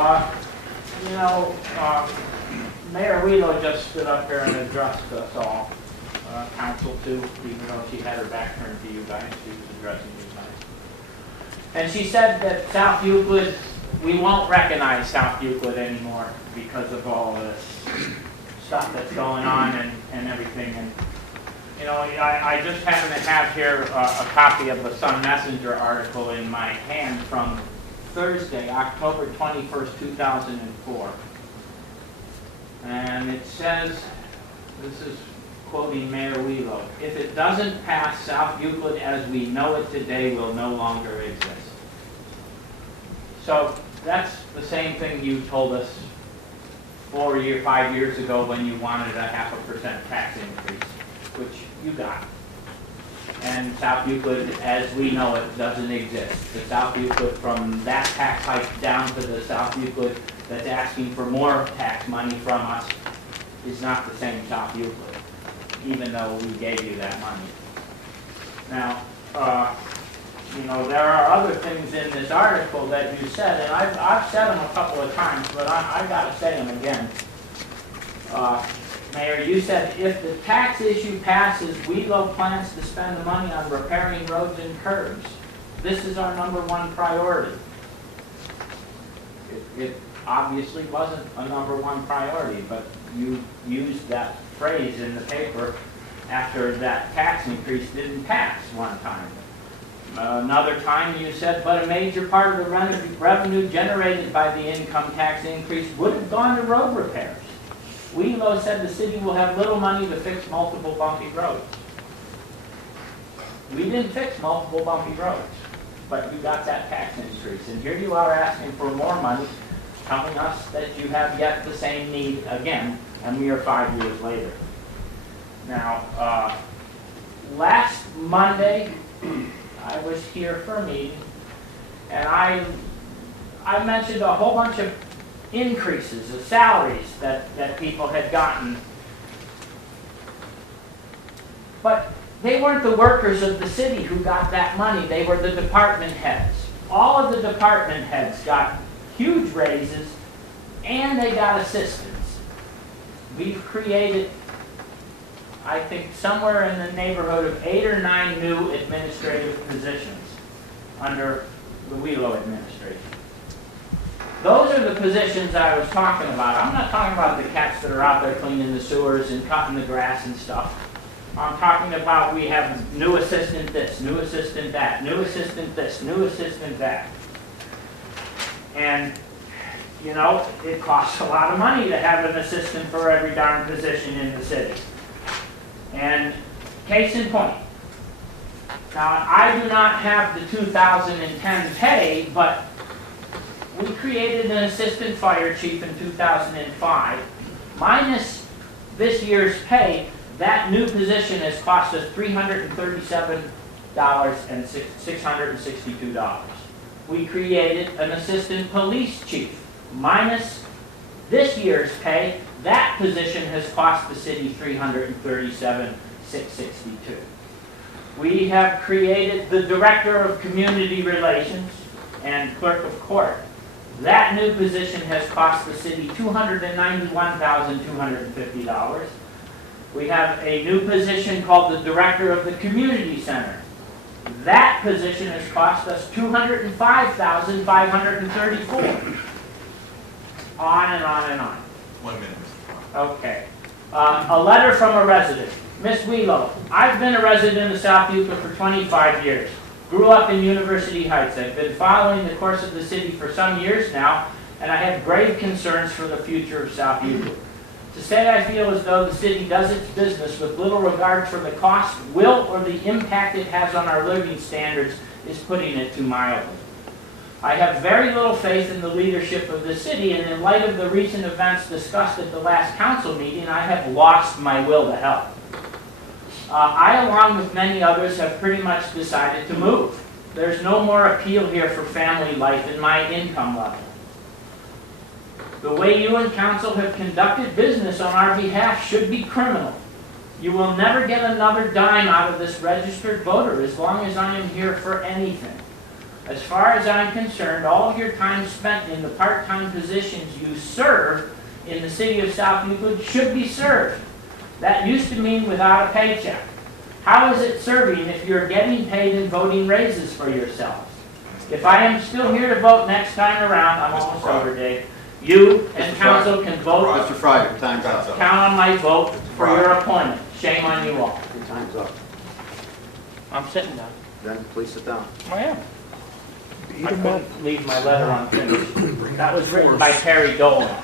You know, Mayor Wheelo just stood up here and addressed us all, council too, even though she had her back turned to you guys, she was addressing you guys. And she said that South Euclid, we won't recognize South Euclid anymore because of all this stuff that's going on and everything. And you know, I just happen to have here a copy of the Sun Messenger article in my hand from Thursday, October 21st, 2004. And it says, this is quoting Mayor Wheelo, "If it doesn't pass, South Euclid as we know it today will no longer exist." So that's the same thing you told us 5 years ago when you wanted a 0.5% tax increase, which you got. And South Euclid, as we know it, doesn't exist. The South Euclid from that tax hike down to the South Euclid that's asking for more tax money from us is not the same South Euclid, even though we gave you that money. Now, you know, there are other things in this article that you said, and I've said them a couple of times, but I got to say them again. Mayor, you said if the tax issue passes, Wheelo plans to spend the money on repairing roads and curbs. This is our #1 priority. It obviously wasn't a #1 priority, but you used that phrase in the paper after that tax increase didn't pass one time. Another time you said, but a major part of the revenue generated by the income tax increase would have gone to road repairs. Wheelo said the city will have little money to fix multiple bumpy roads. We didn't fix multiple bumpy roads, but you got that tax increase. And here you are asking for more money, telling us that you have yet the same need again, and we are 5 years later. Now, last Monday, I was here for a meeting, and I mentioned a whole bunch of increases of salaries that people had gotten. But they weren't the workers of the city who got that money. They were the department heads. All of the department heads got huge raises, and they got assistants. We've created, I think, somewhere in the neighborhood of 8 or 9 new administrative positions under the Wheelo administration. Those are the positions I was talking about. I'm not talking about the cats that are out there cleaning the sewers and cutting the grass and stuff. I'm talking about we have new assistant this, new assistant that, new assistant this, new assistant that. And, you know, it costs a lot of money to have an assistant for every darn position in the city. And case in point, now I do not have the 2010 pay, but we created an assistant fire chief in 2005. Minus this year's pay, that new position has cost us $337,662. We created an assistant police chief. Minus this year's pay, that position has cost the city $337,662. We have created the director of community relations and clerk of court. That new position has cost the city $291,250. We have a new position called the director of the community center. That position has cost us $205,534. On and on and on. 1 minute. Okay. A letter from a resident. Miss Wheelo, I've been a resident of South Euclid for 25 years. Grew up in University Heights. I've been following the course of the city for some years now, and I have grave concerns for the future of South Euclid. To say I feel as though the city does its business with little regard for the cost, will, or the impact it has on our living standards is putting it too mildly. I have very little faith in the leadership of the city, and in light of the recent events discussed at the last council meeting, I have lost my will to help. I, along with many others, have pretty much decided to move. There's no more appeal here for family life in my income level. The way you and council have conducted business on our behalf should be criminal. You will never get another dime out of this registered voter as long as I am here for anything. As far as I'm concerned, all of your time spent in the part-time positions you serve in the city of South Euclid should be served. That used to mean without a paycheck. How is it serving if you're getting paid and voting raises for yourselves? If I am still here to vote next time around, I'm almost over, Dave. You and council can vote, Mr. Fryer, time's up. count on my vote for your appointment. Shame on you all. Your time's up. I'm sitting down. Then please sit down. I am. I couldn't leave my letter unfinished. That was written by Terry Dolan.